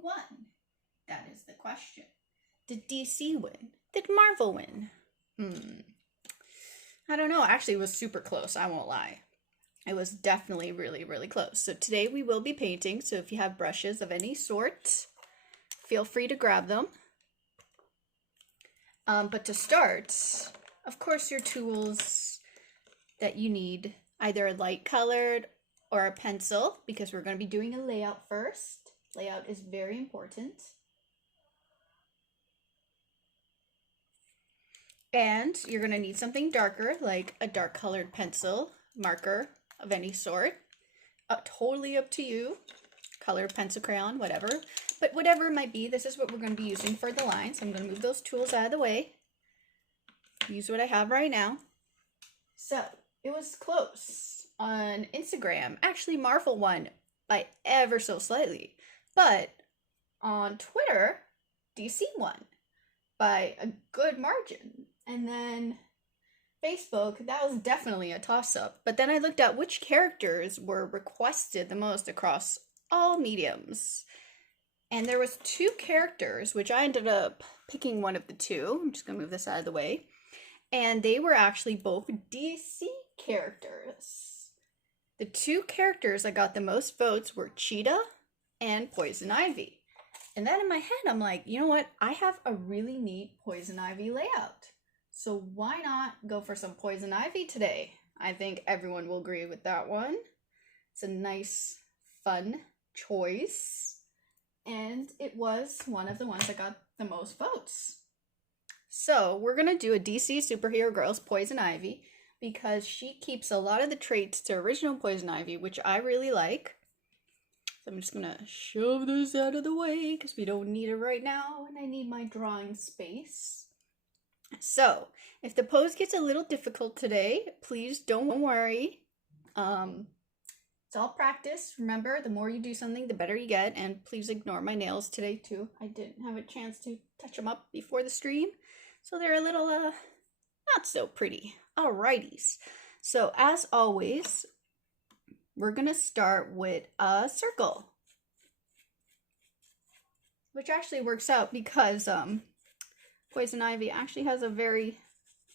who won? That is the question. Did DC win? Did Marvel win? I don't know. Actually, it was super close. I won't lie. It was definitely really, really close. So today we will be painting. So if you have brushes of any sort, feel free to grab them. But to start, of course, your tools that you need, either a light colored or a pencil, because we're going to be doing a layout first. Layout is very important. And you're going to need something darker, like a dark colored pencil, marker of any sort. Totally up to you. Colored pencil, crayon, whatever. But whatever it might be, this is what we're going to be using for the line. So I'm going to move those tools out of the way. Use what I have right now. So it was close on Instagram. Actually, Marvel won by ever so slightly. But on Twitter, DC won by a good margin. And then Facebook, that was definitely a toss-up. But then I looked at which characters were requested the most across all mediums. And there was 2 characters, which I ended up picking one of the 2. I'm just going to move this out of the way. And they were actually both DC characters. The 2 characters that got the most votes were Cheetah and Poison Ivy. And then in my head, I'm like, you know what? I have a really neat Poison Ivy layout. So why not go for some Poison Ivy today? I think everyone will agree with that one. It's a nice, fun choice. And it was one of the ones that got the most votes. So we're going to do a DC Superhero Girls Poison Ivy because she keeps a lot of the traits to original Poison Ivy, which I really like. So I'm just going to shove this out of the way because we don't need it right now and I need my drawing space. So if the pose gets a little difficult today, please don't worry. It's all practice. Remember, the more you do something, the better you get. And please ignore my nails today too. I didn't have a chance to touch them up before the stream. So they're a little, not so pretty. Alrighties. So as always, we're going to start with a circle. Which actually works out because Poison Ivy actually has a very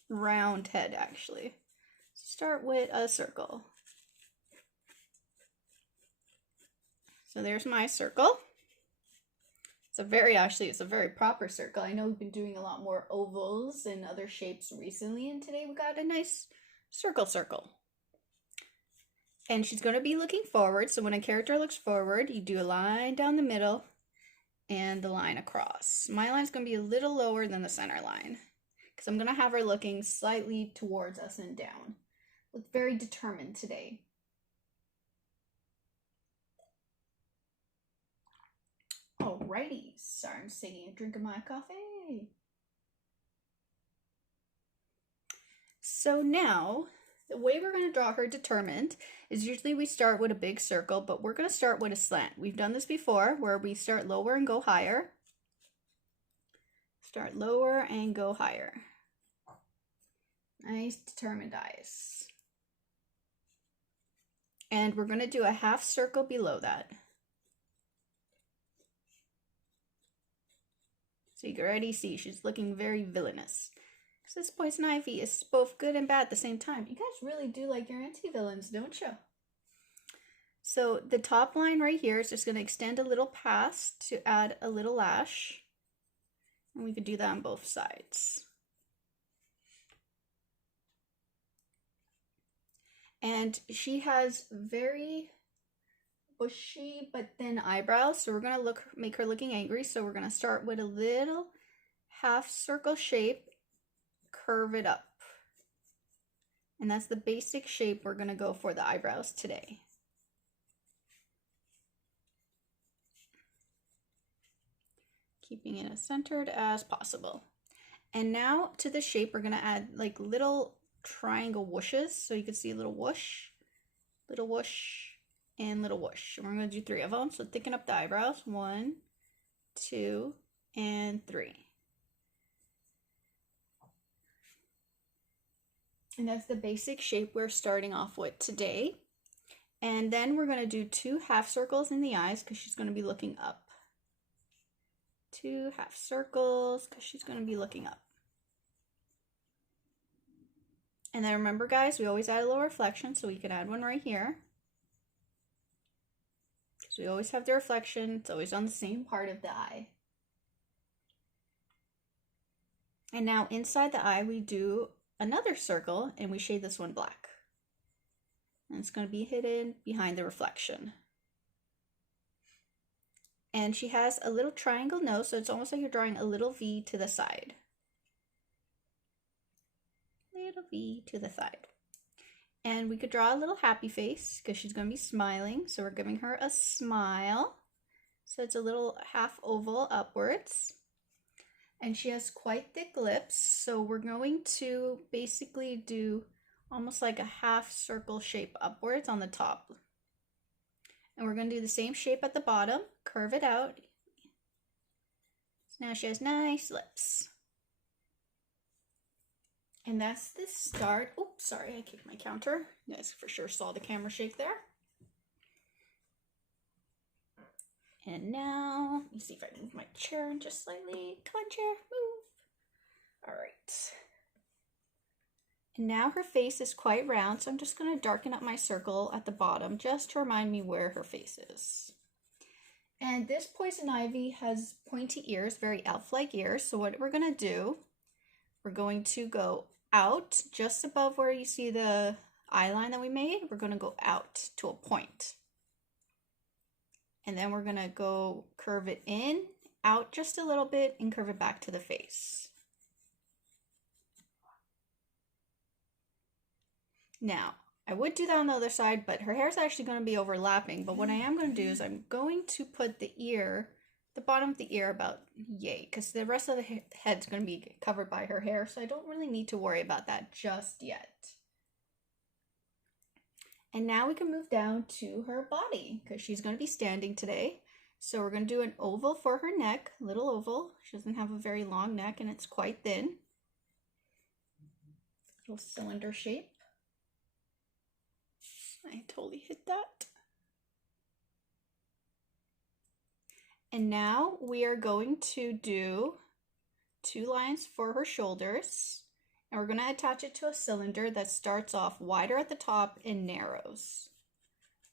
round head actually. Start with a circle. So there's my circle. It's a very proper circle. I know we've been doing a lot more ovals and other shapes recently, and today we got a nice circle. And she's going to be looking forward, so when a character looks forward, you do a line down the middle and the line across. My line's going to be a little lower than the center line, because I'm going to have her looking slightly towards us and down. Look very determined today. Alrighty, sorry, I'm taking a drink of my coffee. So now, the way we're going to draw her determined is usually we start with a big circle, but we're going to start with a slant. We've done this before, where we start lower and go higher. Start lower and go higher. Nice determined eyes. And we're going to do a half circle below that. So you can already see she's looking very villainous. Because this Poison Ivy is both good and bad at the same time. You guys really do like your anti-villains, don't you? So the top line right here is just going to extend a little past to add a little lash. And we could do that on both sides. And she has very bushy but thin eyebrows, so we're going to make her looking angry. So we're going to start with a little half circle shape, curve it up, and that's the basic shape we're going to go for the eyebrows today. Keeping it as centered as possible. And now to the shape we're going to add like little triangle whooshes, so you can see a little whoosh, and little whoosh. And we're going to do 3 of them. So thicken up the eyebrows. 1, 2, and 3. And that's the basic shape we're starting off with today. And then we're going to do 2 half circles in the eyes because she's going to be looking up. 2 half circles because she's going to be looking up. And then remember, guys, we always add a little reflection, so we can add one right here. So we always have the reflection. It's always on the same part of the eye. And now inside the eye, we do another circle, and we shade this one black. And it's going to be hidden behind the reflection. And she has a little triangle nose, so it's almost like you're drawing a little V to the side. Little V to the side. And we could draw a little happy face because she's going to be smiling. So we're giving her a smile. So it's a little half oval upwards. And she has quite thick lips. So we're going to basically do almost like a half circle shape upwards on the top. And we're going to do the same shape at the bottom. Curve it out. So now she has nice lips. And that's the start. Oops, sorry, I kicked my counter. You guys for sure saw the camera shake there. And now, let me see if I can move my chair just slightly. Come on, chair, move. All right. And now her face is quite round, so I'm just going to darken up my circle at the bottom just to remind me where her face is. And this poison ivy has pointy ears, very elf-like ears. So what we're going to do, we're going to go out just above where you see the eye line that we made. We're going to go out to a point. And then we're going to go curve it in, out just a little bit, and curve it back to the face. Now, I would do that on the other side, but her hair is actually going to be overlapping. But what I am going to do is I'm going to put the ear, the bottom of the ear about yay, because the rest of the head's going to be covered by her hair, so I don't really need to worry about that just yet. And now we can move down to her body, because she's going to be standing today. So we're going to do an oval for her neck, little oval. She doesn't have a very long neck, and it's quite thin. Little cylinder shape. I totally hit that. And now we are going to do 2 lines for her shoulders. And we're going to attach it to a cylinder that starts off wider at the top and narrows.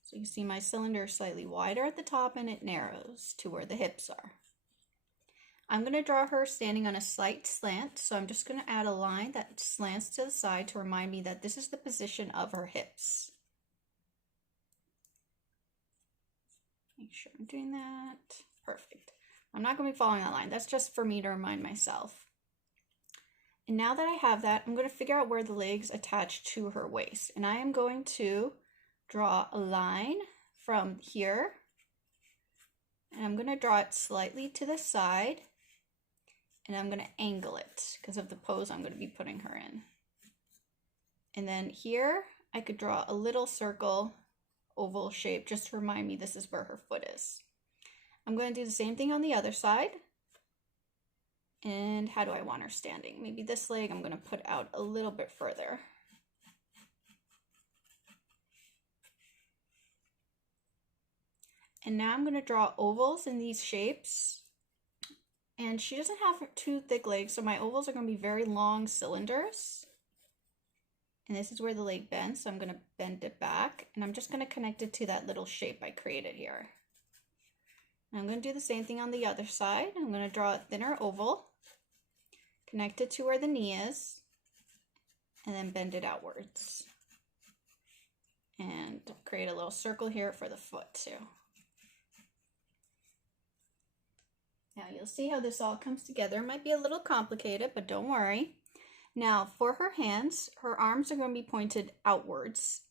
So you can see my cylinder is slightly wider at the top and it narrows to where the hips are. I'm going to draw her standing on a slight slant. So I'm just going to add a line that slants to the side to remind me that this is the position of her hips. Make sure I'm doing that. Perfect. I'm not going to be following that line. That's just for me to remind myself. And now that I have that, I'm going to figure out where the legs attach to her waist. And I am going to draw a line from here. And I'm going to draw it slightly to the side. And I'm going to angle it because of the pose I'm going to be putting her in. And then here, I could draw a little circle, oval shape, just to remind me this is where her foot is. I'm going to do the same thing on the other side. And how do I want her standing? Maybe this leg I'm going to put out a little bit further. And now I'm going to draw ovals in these shapes. And she doesn't have too thick legs, so my ovals are going to be very long cylinders. And this is where the leg bends, so I'm going to bend it back. And I'm just going to connect it to that little shape I created here. And I'm going to do the same thing on the other side. I'm going to draw a thinner oval, connect it to where the knee is, and then bend it outwards. And create a little circle here for the foot too. Now you'll see how this all comes together. It might be a little complicated, but don't worry. Now for her hands, her arms are going to be pointed outwards.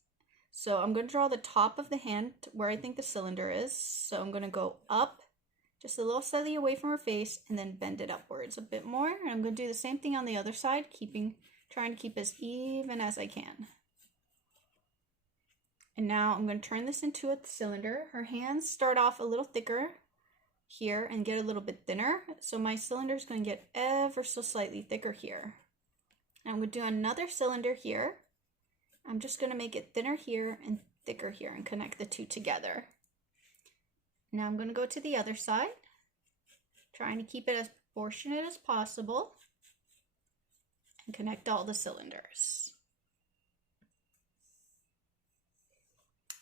So I'm going to draw the top of the hand where I think the cylinder is. So I'm going to go up just a little slightly away from her face and then bend it upwards a bit more. And I'm going to do the same thing on the other side, trying to keep as even as I can. And now I'm going to turn this into a cylinder. Her hands start off a little thicker here and get a little bit thinner. So my cylinder is going to get ever so slightly thicker here. And I'm going to do another cylinder here. I'm just going to make it thinner here and thicker here and connect the two together. Now I'm going to go to the other side. Trying to keep it as proportionate as possible and connect all the cylinders.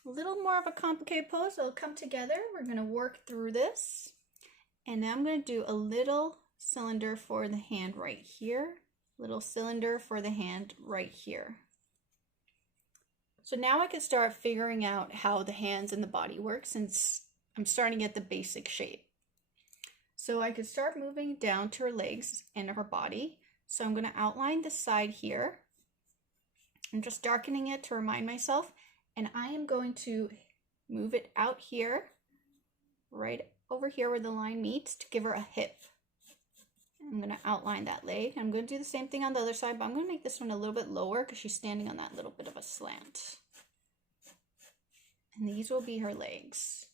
A little more of a complicated pose. It'll come together. We're going to work through this. And now I'm going to do a little cylinder for the hand right here. Little cylinder for the hand right here. So now I can start figuring out how the hands and the body work, since I'm starting at the basic shape. So I could start moving down to her legs and her body. So I'm going to outline the side here. I'm just darkening it to remind myself. And I am going to move it out here, right over here where the line meets, to give her a hip. I'm going to outline that leg. I'm going to do the same thing on the other side, but I'm going to make this one a little bit lower because she's standing on that little bit of a slant. And these will be her legs.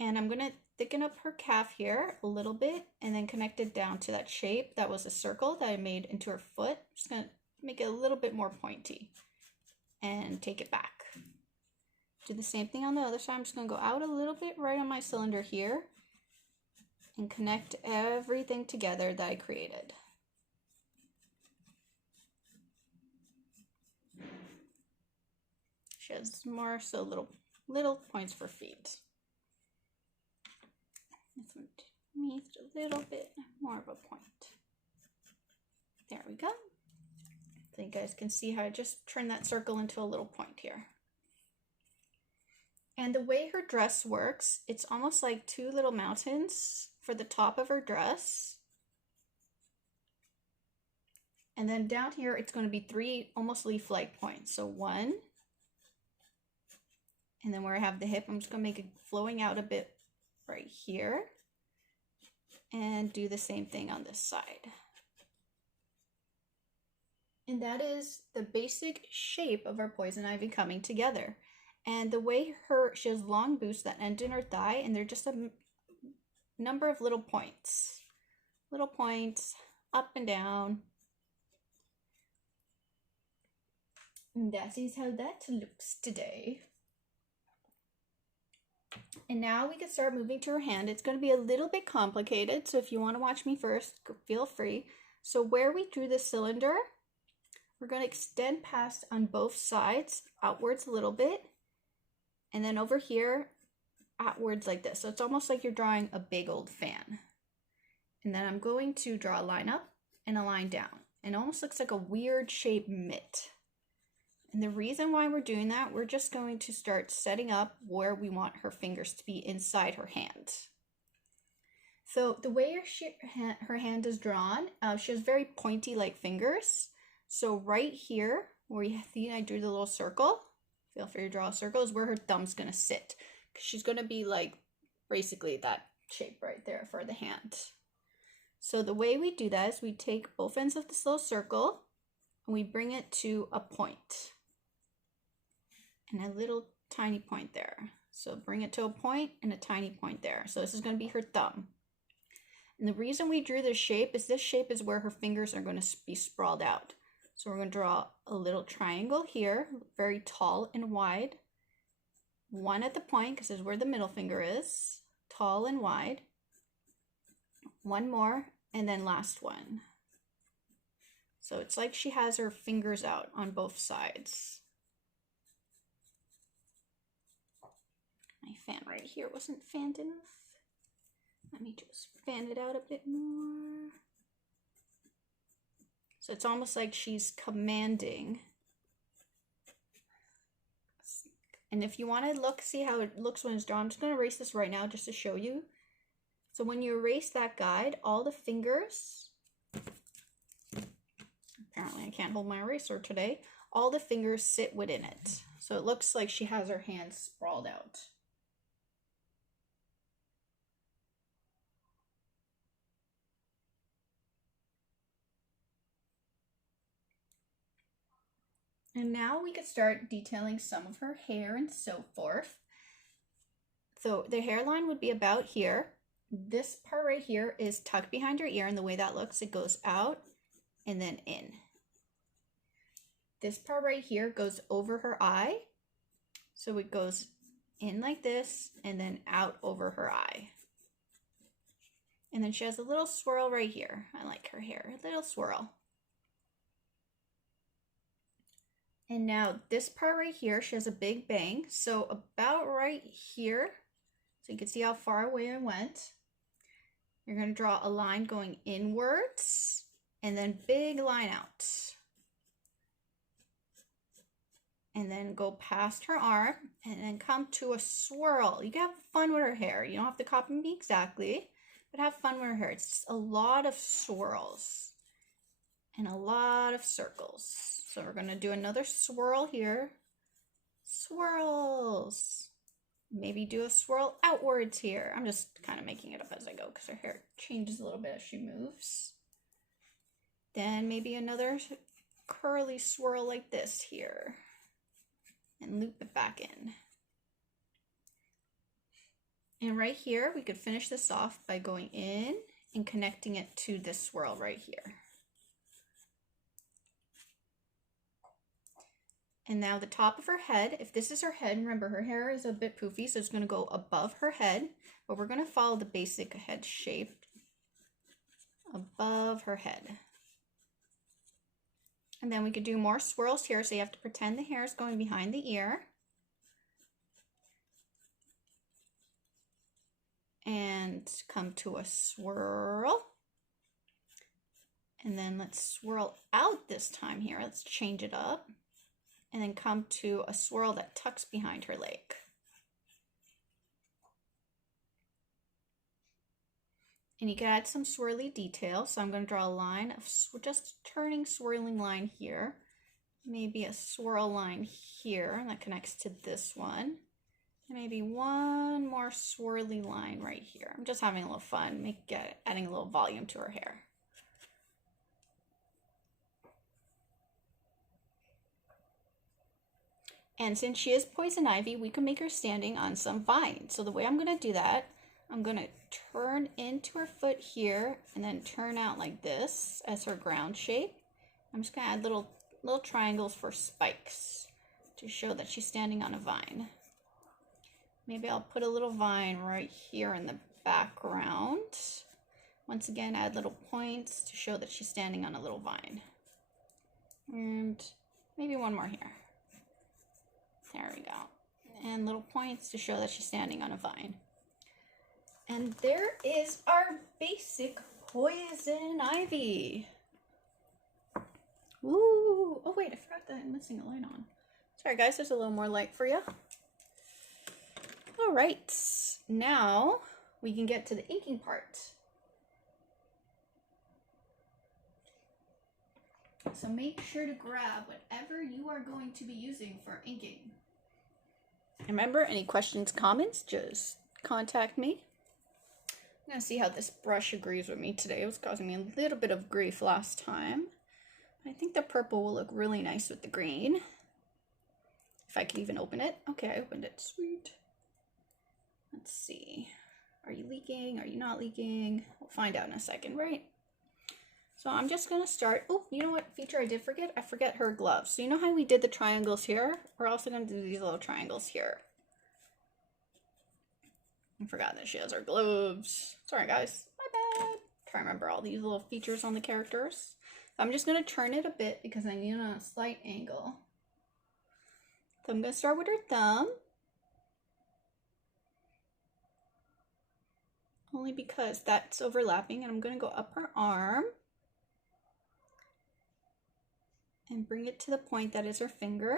And I'm going to thicken up her calf here a little bit and then connect it down to that shape that was a circle that I made into her foot. Just going to make it a little bit more pointy and take it back. Do the same thing on the other side. I'm just going to go out a little bit right on my cylinder here and connect everything together that I created. She has more so little points for feet. This one needs a little bit more of a point. There we go. So you guys can see how I just turned that circle into a little point here. And the way her dress works, it's almost like two little mountains for the top of her dress. And then down here, it's going to be three almost leaf-like points. So one, and then where I have the hip, I'm just going to make it flowing out a bit right here. And do the same thing on this side. And that is the basic shape of our poison ivy coming together. And the way she has long boots that end in her thigh, and they're just a number of little points up and down. And that is how that looks today. And now we can start moving to her hand. It's going to be a little bit complicated, so if you want to watch me first, feel free. So where we drew the cylinder, we're going to extend past on both sides, outwards a little bit. And then over here, outwards like this. So it's almost like you're drawing a big old fan. And then I'm going to draw a line up and a line down. And it almost looks like a weird shaped mitt. And the reason why we're doing that, we're just going to start setting up where we want her fingers to be inside her hand. So the way her hand is drawn, she has very pointy like fingers. So right here, where you see I drew the little circle, feel free to draw a circle, is where her thumb's going to sit. Because she's going to be like basically that shape right there for the hand. So the way we do that is we take both ends of this little circle and we bring it to a point. And a little tiny point there. So bring it to a point and a tiny point there. So this is going to be her thumb. And the reason we drew this shape is where her fingers are going to be sprawled out. So we're going to draw a little triangle here, very tall and wide. One at the point, because this is where the middle finger is, tall and wide. One more, and then last one. So it's like she has her fingers out on both sides. My fan right here wasn't fanned enough. Let me just fan it out a bit more. So it's almost like she's commanding. And if you want to see how it looks when it's drawn, I'm just going to erase this right now just to show you. So when you erase that guide, all the fingers, apparently I can't hold my eraser today, all the fingers sit within it. So it looks like she has her hands sprawled out. And now we could start detailing some of her hair and so forth. So the hairline would be about here. This part right here is tucked behind her ear, and the way that looks, it goes out and then in. This part right here goes over her eye. So it goes in like this and then out over her eye. And then she has a little swirl right here. I like her hair, a little swirl. And now this part right here, she has a big bang. So about right here, so you can see how far away I went. You're going to draw a line going inwards and then big line out. And then go past her arm and then come to a swirl. You can have fun with her hair. You don't have to copy me exactly, but have fun with her hair. It's just a lot of swirls and a lot of circles. So we're going to do another swirl here. Swirls. Maybe do a swirl outwards here. I'm just kind of making it up as I go because her hair changes a little bit as she moves. Then maybe another curly swirl like this here. And loop it back in. And right here, we could finish this off by going in and connecting it to this swirl right here. And now the top of her head, if this is her head, remember her hair is a bit poofy, so it's going to go above her head, but we're going to follow the basic head shape above her head. And then we could do more swirls here, so you have to pretend the hair is going behind the ear. And come to a swirl. And then let's swirl out this time here. Let's change it up. And then come to a swirl that tucks behind her leg. And you can add some swirly detail. So I'm going to draw a line of just turning swirling line here. Maybe a swirl line here that connects to this one. And maybe one more swirly line right here. I'm just having a little fun, adding a little volume to her hair. And since she is poison ivy, we can make her standing on some vine. So the way I'm going to do that, I'm going to turn into her foot here and then turn out like this as her ground shape. I'm just going to add little triangles for spikes to show that she's standing on a vine. Maybe I'll put a little vine right here in the background. Once again, add little points to show that she's standing on a little vine. And maybe one more here. There we go. And little points to show that she's standing on a vine. And there is our basic poison ivy. Ooh. Oh wait, I forgot that I'm missing a light on. Sorry guys, there's a little more light for you. All right, now we can get to the inking part. So make sure to grab whatever you are going to be using for inking. Remember, any questions, comments, just contact me. I'm going to see how this brush agrees with me today. It was causing me a little bit of grief last time. I think the purple will look really nice with the green. If I could even open it. Okay, I opened it. Sweet. Let's see. Are you leaking? Are you not leaking? We'll find out in a second, right? So I'm just going to start. Oh, you know what feature I did forget? I forget her gloves. So you know how we did the triangles here? We're also going to do these little triangles here. I forgot that she has her gloves. Sorry, guys. My bad. Try to remember all these little features on the characters. I'm just going to turn it a bit because I need it on a slight angle. So I'm going to start with her thumb. Only because that's overlapping, and I'm going to go up her arm. And bring it to the point that is her finger.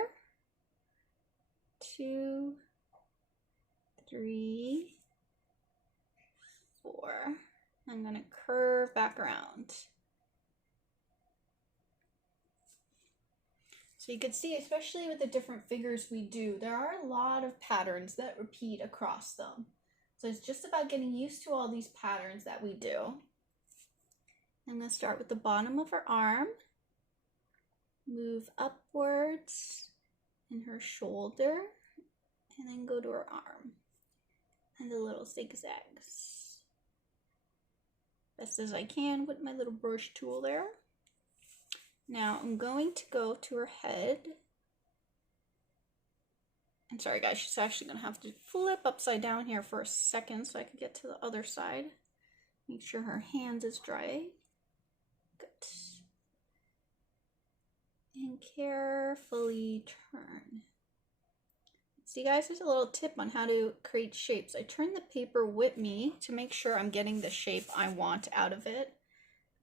2, 3, 4. I'm going to curve back around. So you can see, especially with the different fingers we do, there are a lot of patterns that repeat across them. So it's just about getting used to all these patterns that we do. I'm going to start with the bottom of her arm. Move upwards in her shoulder, and then go to her arm, and the little zigzags. Best as I can with my little brush tool there. Now I'm going to go to her head. And sorry guys, she's actually going to have to flip upside down here for a second so I can get to the other side. Make sure her hands is dry. Good. And carefully turn. See guys, there's a little tip on how to create shapes. I turn the paper with me to make sure I'm getting the shape I want out of it,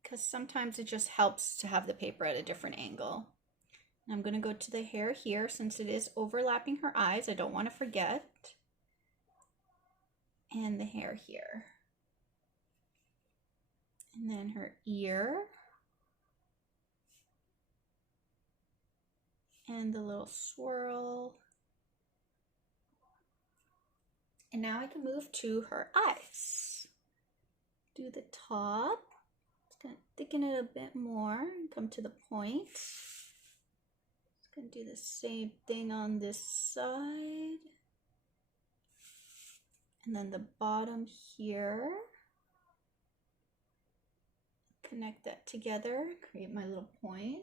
because sometimes it just helps to have the paper at a different angle. And I'm going to go to the hair here since it is overlapping her eyes. I don't want to forget. And the hair here. And then her ear. And the little swirl. And now I can move to her eyes. Do the top. Just gonna thicken it a bit more and come to the point. Just gonna do the same thing on this side. And then the bottom here. Connect that together, create my little point.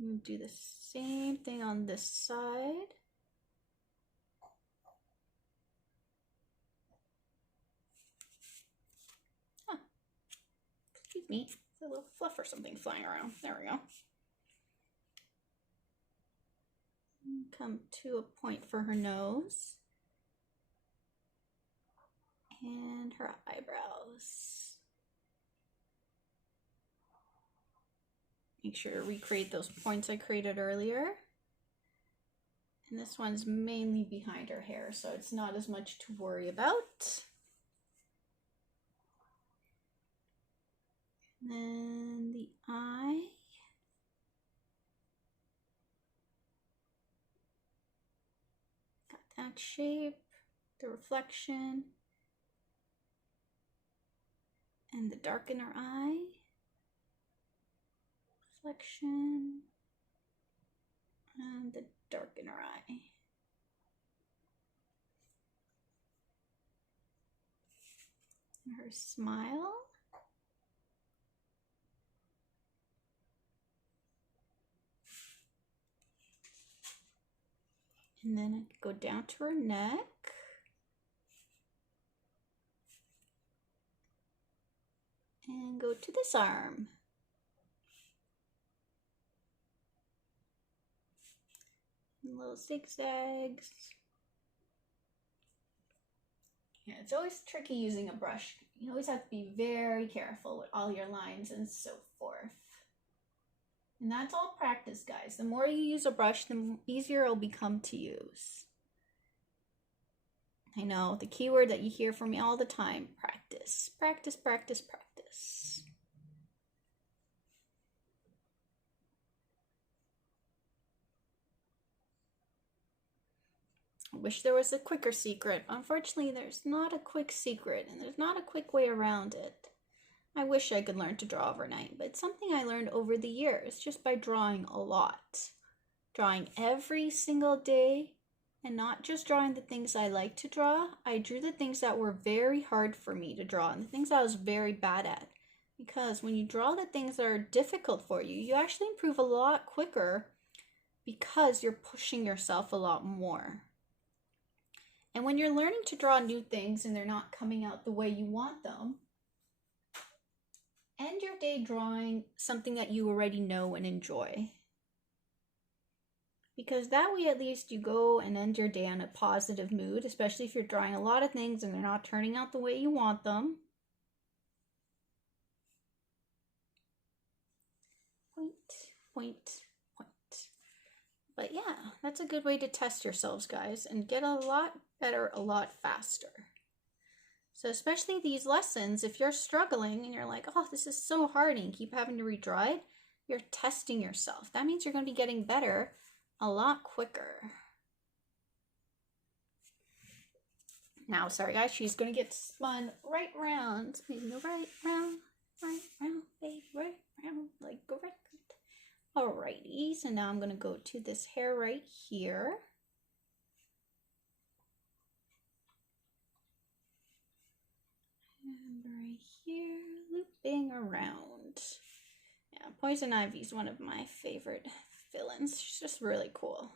And do the same thing on this side. Excuse me, there's a little fluff or something flying around. There we go. Come to a point for her nose. And her eyebrows. Make sure to recreate those points I created earlier. And this one's mainly behind her hair, so it's not as much to worry about. And then the eye. Got that shape, the reflection, and the dark in her eye. Reflection, and the dark in her eye. And her smile. And then I go down to her neck. And go to this arm. And little zigzags. Yeah, it's always tricky using a brush. You always have to be very careful with all your lines and so forth. And that's all practice, guys. The more you use a brush, the easier it'll become to use. I know, the keyword that you hear from me all the time, practice. Practice, practice, practice. I wish there was a quicker secret. Unfortunately, there's not a quick secret, and there's not a quick way around it. I wish I could learn to draw overnight, but it's something I learned over the years just by drawing a lot. Drawing every single day, and not just drawing the things I like to draw. I drew the things that were very hard for me to draw and the things I was very bad at. Because when you draw the things that are difficult for you, you actually improve a lot quicker because you're pushing yourself a lot more. And when you're learning to draw new things and they're not coming out the way you want them, end your day drawing something that you already know and enjoy. Because that way at least you go and end your day on a positive mood, especially if you're drawing a lot of things and they're not turning out the way you want them. Point, point, point. But yeah, that's a good way to test yourselves, guys, and get a lot better a lot faster. So especially these lessons, if you're struggling and you're like, oh, this is so hard and you keep having to redraw it, you're testing yourself. That means you're going to be getting better a lot quicker. Now, sorry guys, she's going to get spun right round. Right round, baby, right round, like a record. Alrighty, so now I'm going to go to this hair right here. And right here, looping around. Yeah, Poison Ivy is one of my favorite villains. She's just really cool.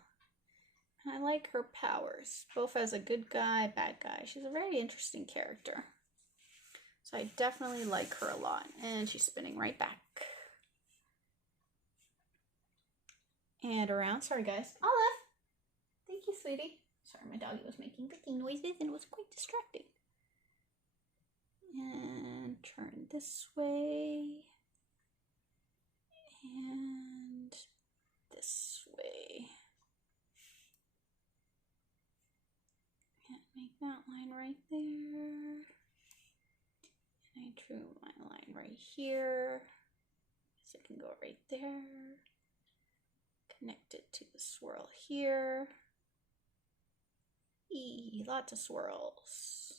I like her powers, both as a good guy, bad guy. She's a very interesting character. So I definitely like her a lot. And she's spinning right back. And around. Sorry, guys. Olive! Thank you, sweetie. Sorry, my doggy was making licking noises and it was quite distracting. And turn this way. And this way. And make that line right there. And I drew my line right here. So it can go right there. Connect it to the swirl here. Eee, lots of swirls.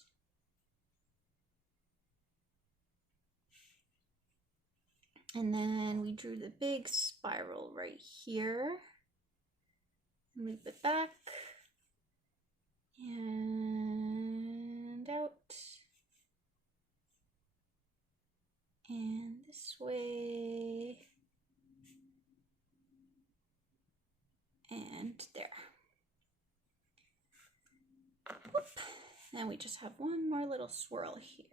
And then we drew the big spiral right here. Loop it back. And out. And this way. And there. Whoop. Then we just have one more little swirl here.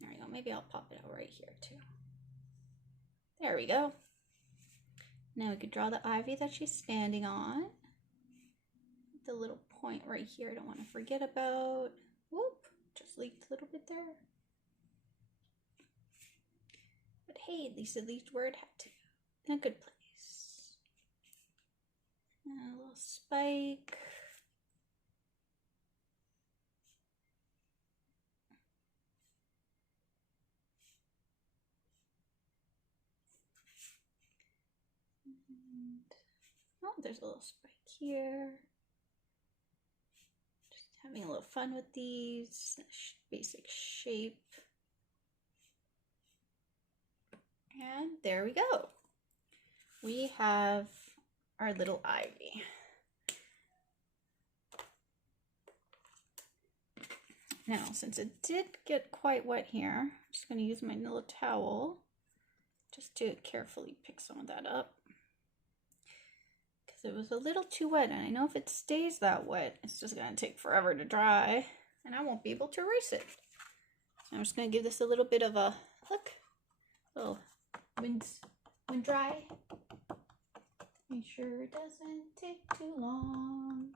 There we go. Maybe I'll pop it out right here too. There we go. Now we could draw the ivy that she's standing on. The little point right here I don't want to forget about. Whoop, just leaked a little bit there. But hey, at least where it had to. In a good place. And a little spike. And, oh, there's a little spike here. Just having a little fun with these. Basic shape. And there we go. We have our little ivy. Now, since it did get quite wet here, I'm just going to use my little towel just to carefully pick some of that up. Because it was a little too wet, and I know if it stays that wet, it's just going to take forever to dry, and I won't be able to erase it. So I'm just going to give this a little bit of a, look, little wind dry. Make sure it doesn't take too long.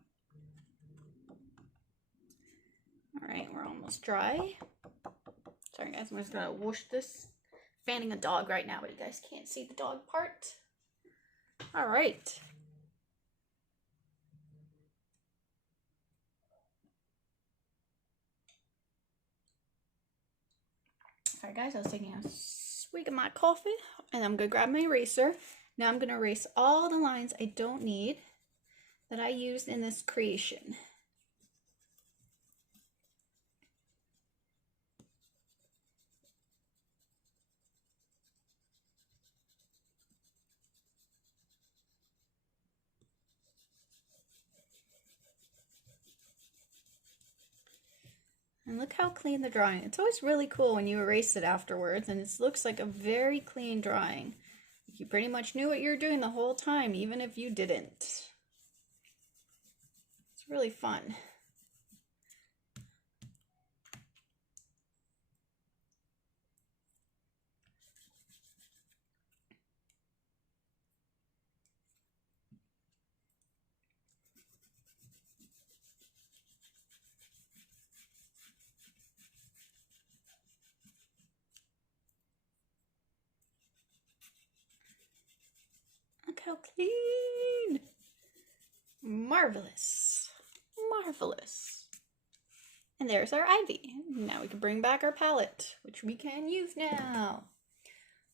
Alright, we're almost dry. Sorry guys, I'm just gonna whoosh this. Fanning a dog right now, but you guys can't see the dog part. Alright. Sorry guys, I was taking a swig of my coffee, and I'm gonna grab my eraser. Now I'm gonna erase all the lines I don't need that I used in this creation. And look how clean the drawing. It's always really cool when you erase it afterwards, and it looks like a very clean drawing. You pretty much knew what you were doing the whole time, even if you didn't. It's really fun. Look how clean! Marvelous! Marvelous! And there's our ivy. Now we can bring back our palette, which we can use now.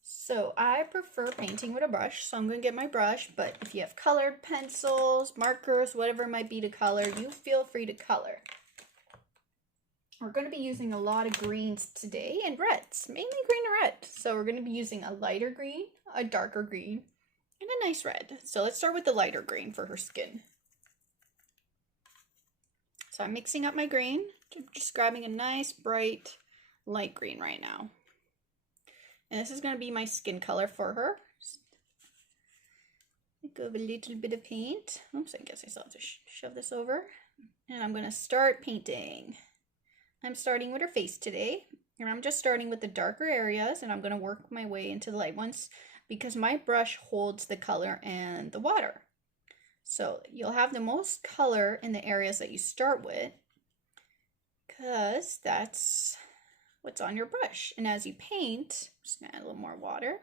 So I prefer painting with a brush, so I'm going to get my brush, but if you have colored pencils, markers, whatever it might be to color, you feel free to color. We're going to be using a lot of greens today and reds, mainly green and red. So we're going to be using a lighter green, a darker green, and a nice red. So let's start with the lighter green for her skin. So I'm mixing up my green, just grabbing a nice bright light green right now. And this is going to be my skin color for her. Go with a little bit of paint. Oops, I guess I still have to shove this over. And I'm going to start painting. I'm starting with her face today. And I'm just starting with the darker areas, and I'm going to work my way into the light ones because my brush holds the color and the water. So you'll have the most color in the areas that you start with because that's what's on your brush. And as you paint, I'm just going to add a little more water.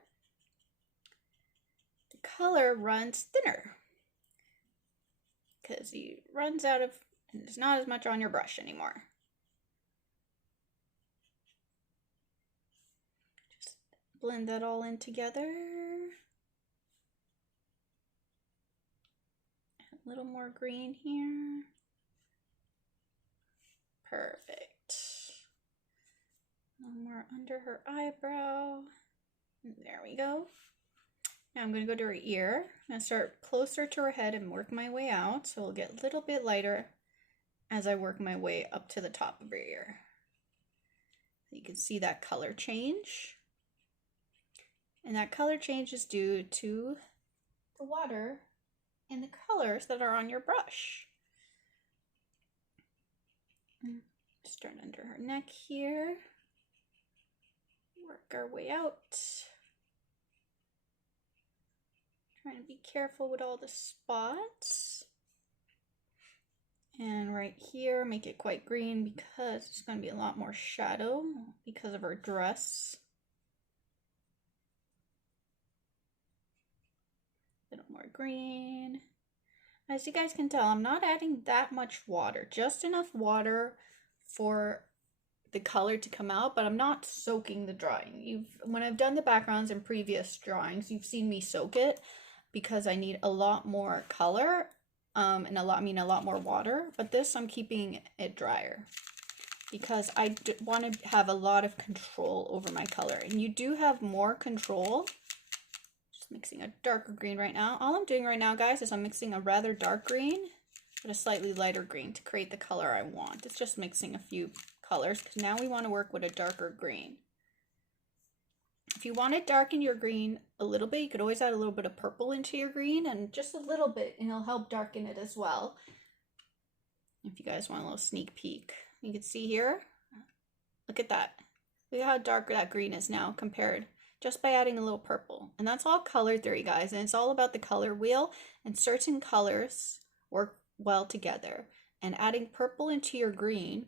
The color runs thinner because it runs out of, and there's not as much on your brush anymore. Just blend that all in together. A little more green here. Perfect. A little more under her eyebrow. There we go. Now I'm going to go to her ear. I'm going to start closer to her head and work my way out. So it'll get a little bit lighter as I work my way up to the top of her ear. You can see that color change. And that color change is due to the water and the colors that are on your brush. Start under her neck here. Work our way out. Trying to be careful with all the spots. And right here, make it quite green because it's going to be a lot more shadow because of her dress. A little more green. As you guys can tell, I'm not adding that much water, just enough water for the color to come out, but I'm not soaking the drawing. When I've done the backgrounds in previous drawings, you've seen me soak it because I need a lot more color and a lot more water. But this, I'm keeping it drier because I want to have a lot of control over my color, and you do have more control. Just mixing a darker green right now. All I'm doing right now, guys, is I'm mixing a rather dark green with a slightly lighter green to create the color I want. It's just mixing a few colors because now we want to work with a darker green. If you want to darken your green a little bit, you could always add a little bit of purple into your green, and just a little bit, and it'll help darken it as well. If you guys want a little sneak peek, you can see here, look at that. Look at how dark that green is now compared just by adding a little purple. And that's all color theory, guys, and it's all about the color wheel, and certain colors work well together. And adding purple into your green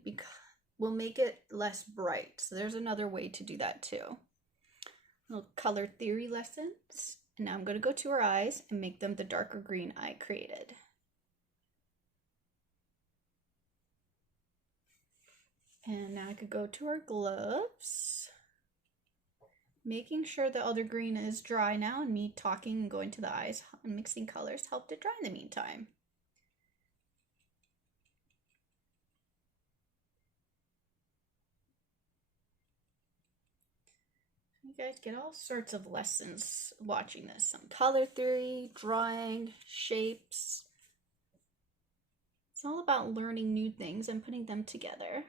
will make it less bright. So there's another way to do that too. Little color theory lessons. And now I'm going to go to her eyes and make them the darker green I created. And now I could go to her gloves. Making sure the other green is dry now, and me talking and going to the eyes and mixing colors helped it dry in the meantime. You guys get all sorts of lessons watching this. Some color theory, drawing, shapes. It's all about learning new things and putting them together.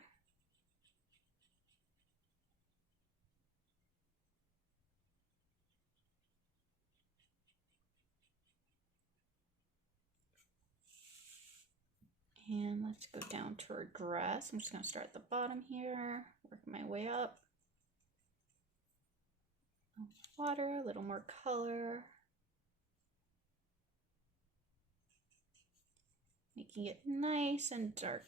And let's go down to her dress. I'm just going to start at the bottom here, work my way up. Water, a little more color. Making it nice and dark.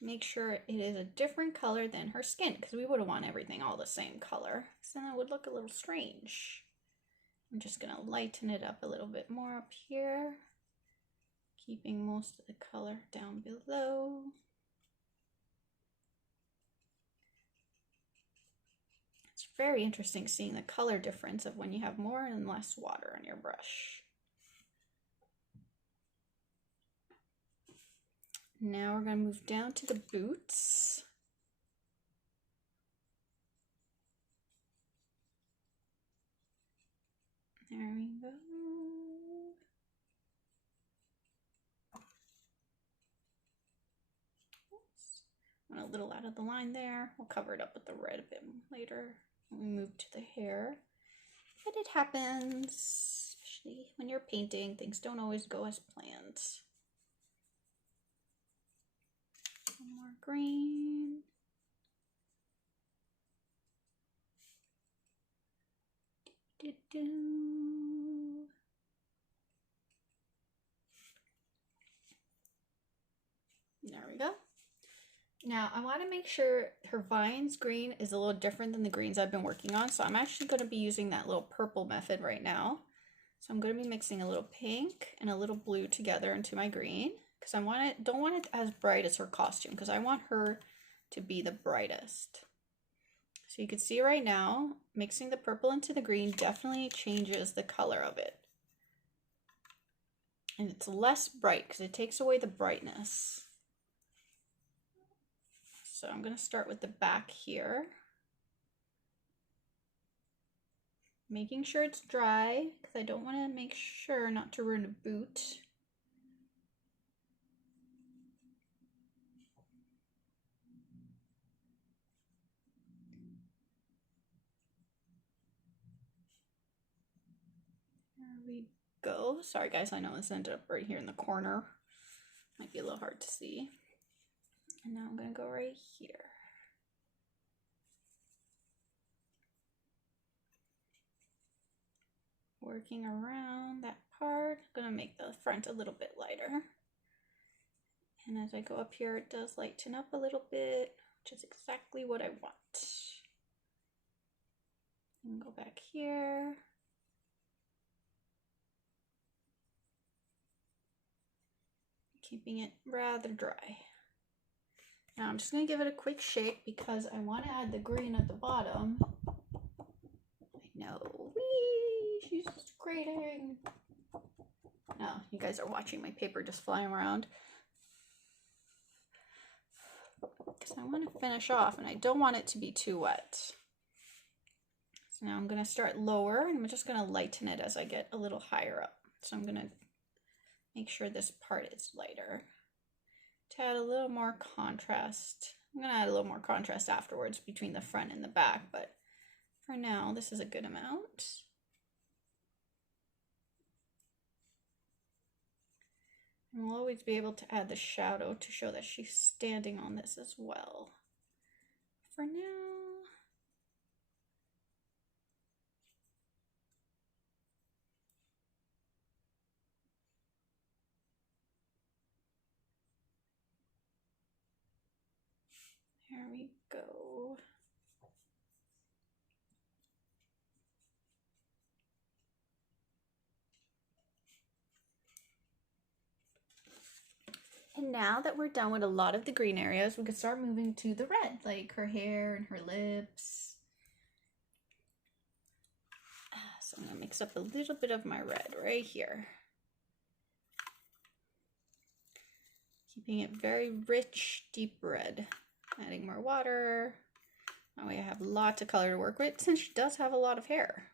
Make sure it is a different color than her skin, because we would want everything all the same color, so then it would look a little strange. I'm just going to lighten it up a little bit more up here, keeping most of the color down below. It's very interesting seeing the color difference of when you have more and less water on your brush. Now we're going to move down to the boots. There we go. Oops. Went a little out of the line there. We'll cover it up with the red a bit later when we move to the hair. But it happens, See, when you're painting, things don't always go as planned. One more green. There we go. Now I want to make sure her vine's green is a little different than the greens I've been working on. So I'm actually going to be using that little purple method right now. So I'm going to be mixing a little pink and a little blue together into my green because I don't want it as bright as her costume because I want her to be the brightest. So you can see right now, mixing the purple into the green definitely changes the color of it. And it's less bright because it takes away the brightness. So I'm going to start with the back here. Making sure it's dry because I don't want to make sure not to ruin a boot. There we go. Sorry guys, I know this ended up right here in the corner. Might be a little hard to see. And now I'm going to go right here. Working around that part. I'm going to make the front a little bit lighter. And as I go up here, it does lighten up a little bit, which is exactly what I want. And go back here. Keeping it rather dry. Now I'm just going to give it a quick shake because I want to add the green at the bottom. I know. Whee! She's grating. No, you guys are watching my paper just flying around. Because I want to finish off and I don't want it to be too wet. So now I'm going to start lower and I'm just going to lighten it as I get a little higher up. So I'm going to make sure this part is lighter. To add a little more contrast. I'm going to add a little more contrast afterwards between the front and the back, but for now this is a good amount. And we'll always be able to add the shadow to show that she's standing on this as well. For now, there we go. And now that we're done with a lot of the green areas, we can start moving to the red, like her hair and her lips. So I'm gonna mix up a little bit of my red right here. Keeping it very rich, deep red. Adding more water. That way I have lots of color to work with since she does have a lot of hair.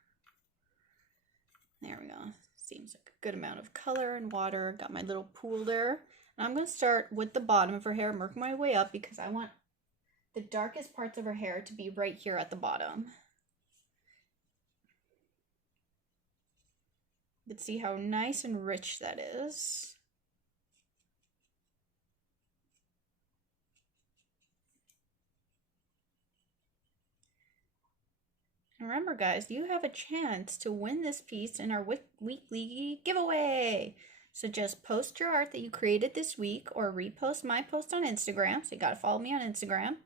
There we go. Seems like a good amount of color and water. Got my little pool there. And I'm going to start with the bottom of her hair and work my way up because I want the darkest parts of her hair to be right here at the bottom. You can see how nice and rich that is. And remember guys, you have a chance to win this piece in our weekly giveaway. So just post your art that you created this week or repost my post on Instagram. So you got to follow me on Instagram.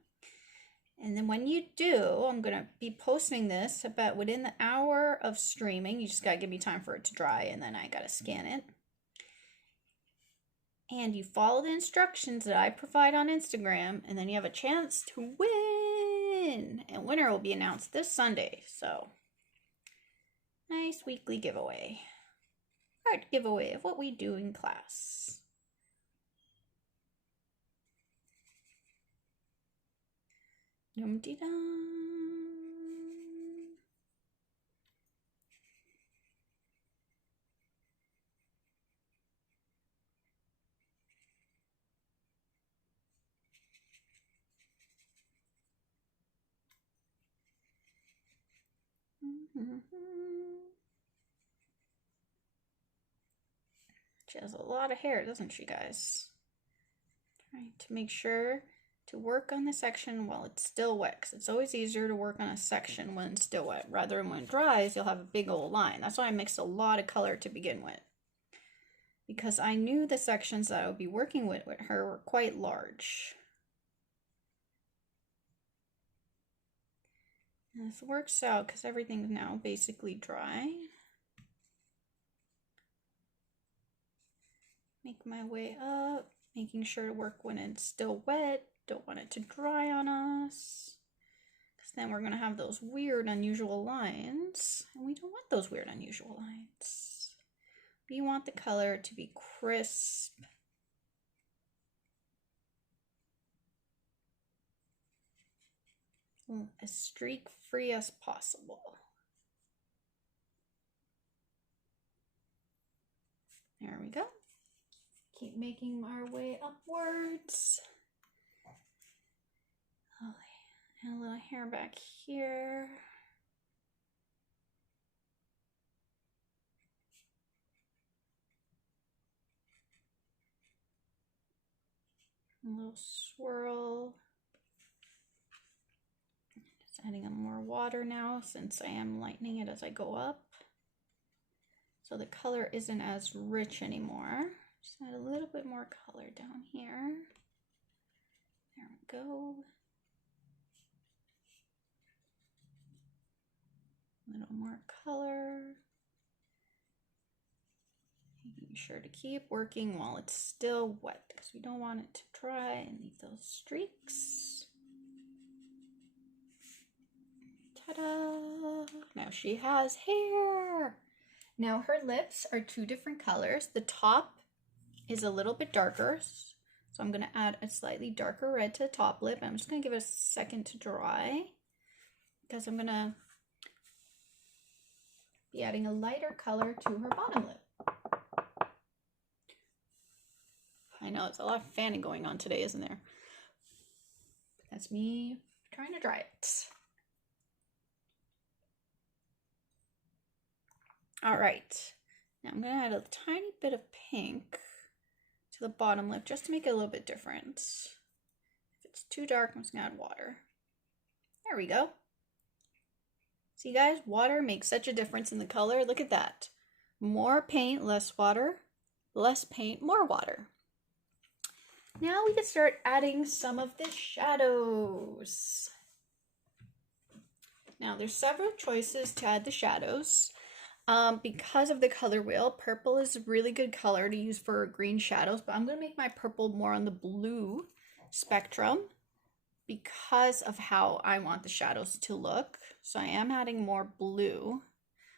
And then when you do, I'm going to be posting this about within the hour of streaming. You just got to give me time for it to dry and then I got to scan it. And you follow the instructions that I provide on Instagram and then you have a chance to win. And winner will be announced this Sunday. So nice weekly giveaway. Art giveaway of what we do in class. Yum-dee-dum. She has a lot of hair, doesn't she, guys? Trying to make sure to work on the section while it's still wet, because it's always easier to work on a section when it's still wet, rather than when it dries, you'll have a big old line. That's why I mixed a lot of color to begin with, because I knew the sections that I would be working with her were quite large. And this works out because everything's now basically dry. Make my way up, making sure to work when it's still wet. Don't want it to dry on us, because then we're going to have those weird, unusual lines, and we don't want those weird, unusual lines. We want the color to be crisp. As streak-free as possible. There we go. Keep making our way upwards. Oh, and a little hair back here. A little swirl. Just adding in more water now, since I am lightening it as I go up. So the color isn't as rich anymore. Just add a little bit more color down here. There we go. A little more color. Making sure to keep working while it's still wet, because we don't want it to dry and leave those streaks. Ta-da! Now she has hair! Now her lips are two different colors. The top is a little bit darker, so I'm going to add a slightly darker red to the top lip. I'm just going to give it a second to dry, because I'm going to be adding a lighter color to her bottom lip. I know, it's a lot of fanning going on today, isn't there? That's me trying to dry it. All right, now I'm going to add a tiny bit of pink to the bottom lip just to make it a little bit different. If it's too dark, I'm just going to add water. There we go. See, guys, water makes such a difference in the color. Look at that. More paint, less water. Less paint, more water. Now we can start adding some of the shadows. Now there's several choices to add the shadows. Because of the color wheel, purple is a really good color to use for green shadows, but I'm going to make my purple more on the blue spectrum because of how I want the shadows to look. So I am adding more blue.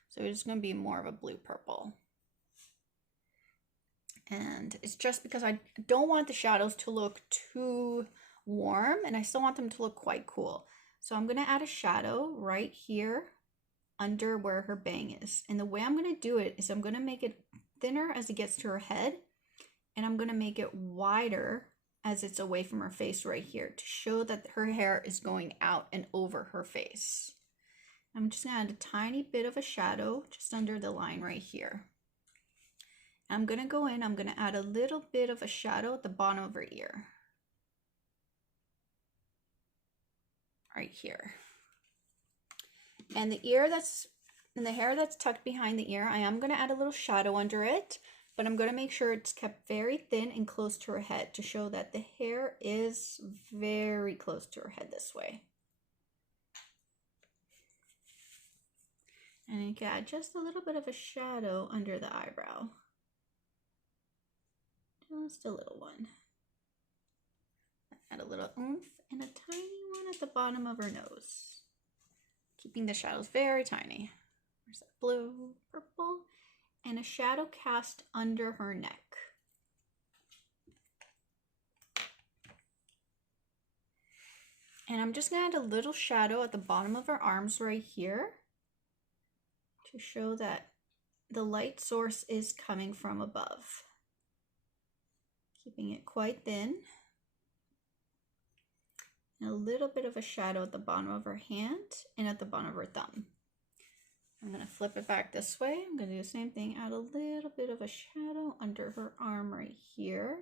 So it's going to be more of a blue purple. And it's just because I don't want the shadows to look too warm, and I still want them to look quite cool. So I'm going to add a shadow right here under where her bang is. And the way I'm going to do it is I'm going to make it thinner as it gets to her head, and I'm going to make it wider as it's away from her face right here to show that her hair is going out and over her face. I'm just going to add a tiny bit of a shadow just under the line right here. I'm going to go in, I'm going to add a little bit of a shadow at the bottom of her ear. Right here. And the ear and the hair that's tucked behind the ear, I am going to add a little shadow under it, but I'm going to make sure it's kept very thin and close to her head to show that the hair is very close to her head this way. And you can add just a little bit of a shadow under the eyebrow. Just a little one. Add a little oomph and a tiny one at the bottom of her nose. Keeping the shadows very tiny. There's that blue, purple, and a shadow cast under her neck. And I'm just going to add a little shadow at the bottom of her arms right here to show that the light source is coming from above. Keeping it quite thin. And a little bit of a shadow at the bottom of her hand and at the bottom of her thumb. I'm going to flip it back this way. I'm going to do the same thing, add a little bit of a shadow under her arm right here.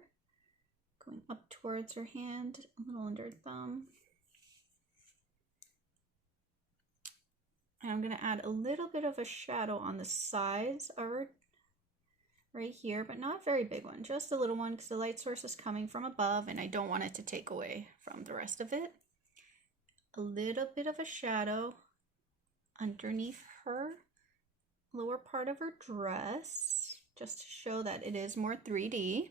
Going up towards her hand, a little under her thumb. And I'm going to add a little bit of a shadow on the sides of her right here, but not a very big one, just a little one because the light source is coming from above and I don't want it to take away from the rest of it. A little bit of a shadow underneath her lower part of her dress, just to show that it is more 3D.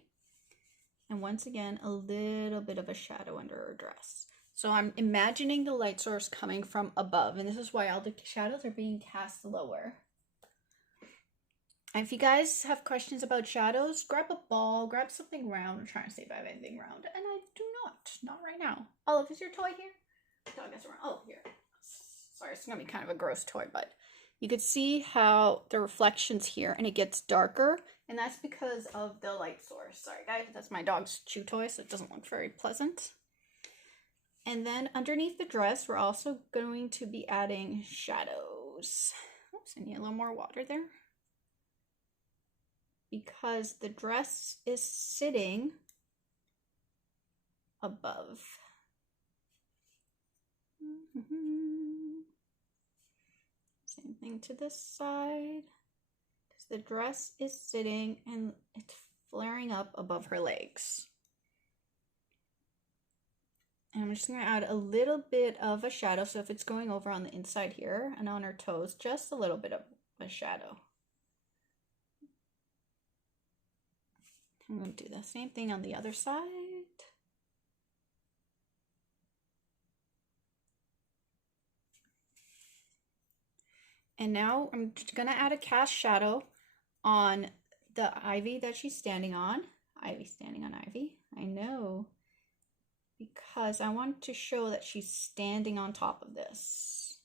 And once again, a little bit of a shadow under her dress. So I'm imagining the light source coming from above, and this is why all the shadows are being cast lower. And if you guys have questions about shadows, grab a ball, grab something round. I'm trying to see if I have anything round, and I do not right now. Olive, is your toy here? Dog is around. Oh, here. Sorry, it's gonna be kind of a gross toy, but you could see how the reflections here, and it gets darker, and that's because of the light source. Sorry guys, that's my dog's chew toy, so it doesn't look very pleasant. And then underneath the dress, we're also going to be adding shadows. Oops, I need a little more water there. Because the dress is sitting above. Same thing to this side. Because the dress is sitting and it's flaring up above her legs. And I'm just going to add a little bit of a shadow. So if it's going over on the inside here and on her toes, just a little bit of a shadow. I'm going to do the same thing on the other side. And now I'm just going to add a cast shadow on the ivy that she's standing on. Ivy standing on ivy. I know. Because I want to show that she's standing on top of this.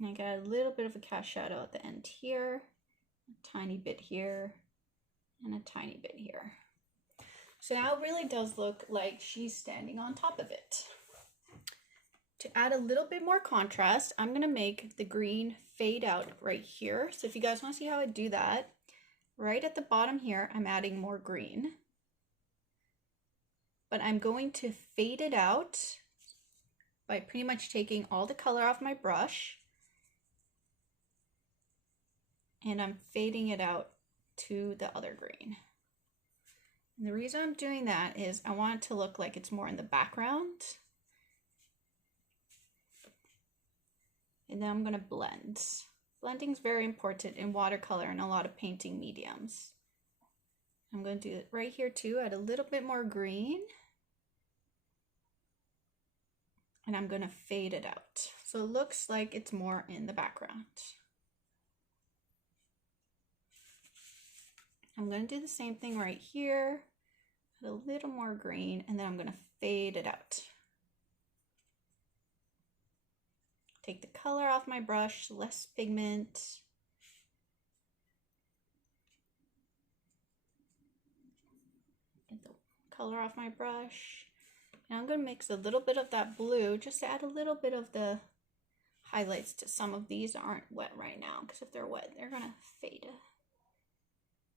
And I got a little bit of a cast shadow at the end here, a tiny bit here, and a tiny bit here. So now it really does look like she's standing on top of it. To add a little bit more contrast, I'm going to make the green fade out right here. So if you guys want to see how I do that, right at the bottom here, I'm adding more green. But I'm going to fade it out by pretty much taking all the color off my brush. And I'm fading it out to the other green. And the reason I'm doing that is I want it to look like it's more in the background. And then I'm going to blend. Blending is very important in watercolor and a lot of painting mediums. I'm going to do it right here too, add a little bit more green. And I'm going to fade it out. So it looks like it's more in the background. I'm going to do the same thing right here, add a little more green, and then I'm going to fade it out. Take the color off my brush, less pigment. Get the color off my brush. And I'm going to mix a little bit of that blue just to add a little bit of the highlights to some of these that aren't wet right now, because if they're wet, they're going to fade a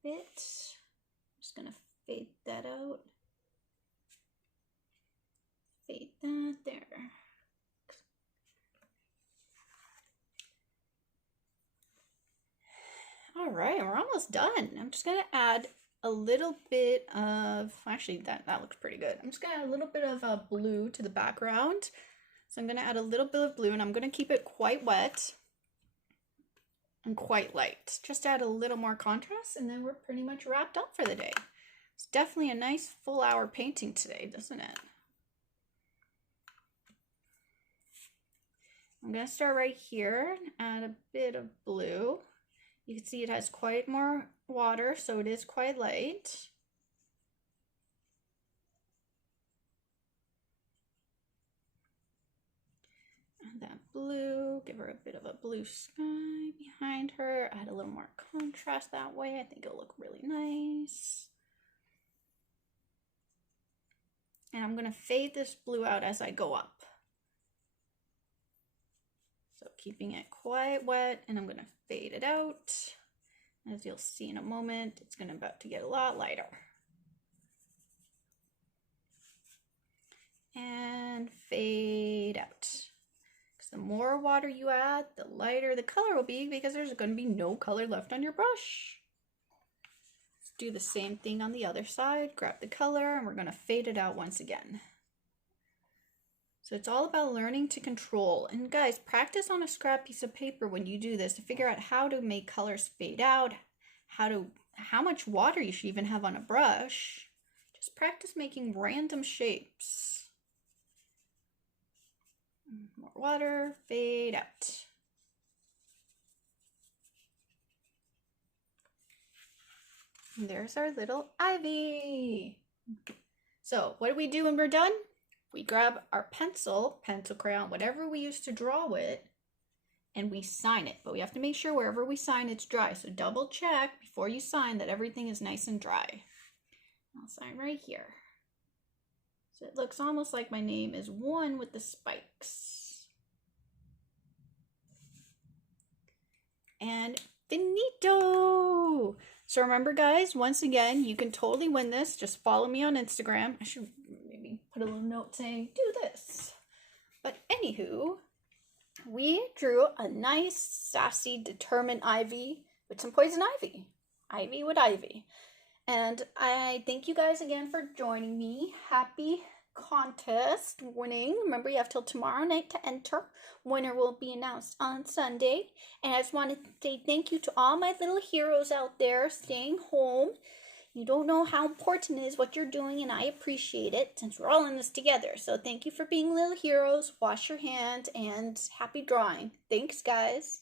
bit. I'm just going to fade that out. Fade that there. All right, we're almost done. I'm just going to add a little bit of, actually that looks pretty good. I'm just going to add a little bit of blue to the background. So I'm going to add a little bit of blue, and I'm going to keep it quite wet and quite light. Just add a little more contrast, and then we're pretty much wrapped up for the day. It's definitely a nice full hour painting today, doesn't it? I'm going to start right here and add a bit of blue. You can see it has quite more water, so it is quite light. Add that blue, give her a bit of a blue sky behind her, add a little more contrast that way. I think it'll look really nice. And I'm going to fade this blue out as I go up. So keeping it quite wet, and I'm going to fade it out. As you'll see in a moment, it's going to about to get a lot lighter. And fade out. Because the more water you add, the lighter the color will be, because there's going to be no color left on your brush. Let's do the same thing on the other side. Grab the color, and we're going to fade it out once again. So it's all about learning to control. And guys, practice on a scrap piece of paper when you do this to figure out how to make colors fade out, how much water you should even have on a brush. Just practice making random shapes. More water, fade out. And there's our little ivy. So what do we do when we're done? We grab our pencil, crayon, whatever we use to draw with, and we sign it. But we have to make sure wherever we sign it's dry. So double check before you sign that everything is nice and dry. I'll sign right here. So it looks almost like my name is one with the spikes. And finito! So remember guys, once again, you can totally win this. Just follow me on Instagram. I should maybe put a little note saying, do this. But anywho, we drew a nice, sassy, determined ivy with some poison ivy. Ivy with ivy. And I thank you guys again for joining me. Happy contest winning. Remember, you have till tomorrow night to enter. Winner will be announced on Sunday. And I just want to say thank you to all my little heroes out there staying home. You don't know how important it is what you're doing, and I appreciate it since we're all in this together. So thank you for being little heroes. Wash your hands, and happy drawing. Thanks, guys.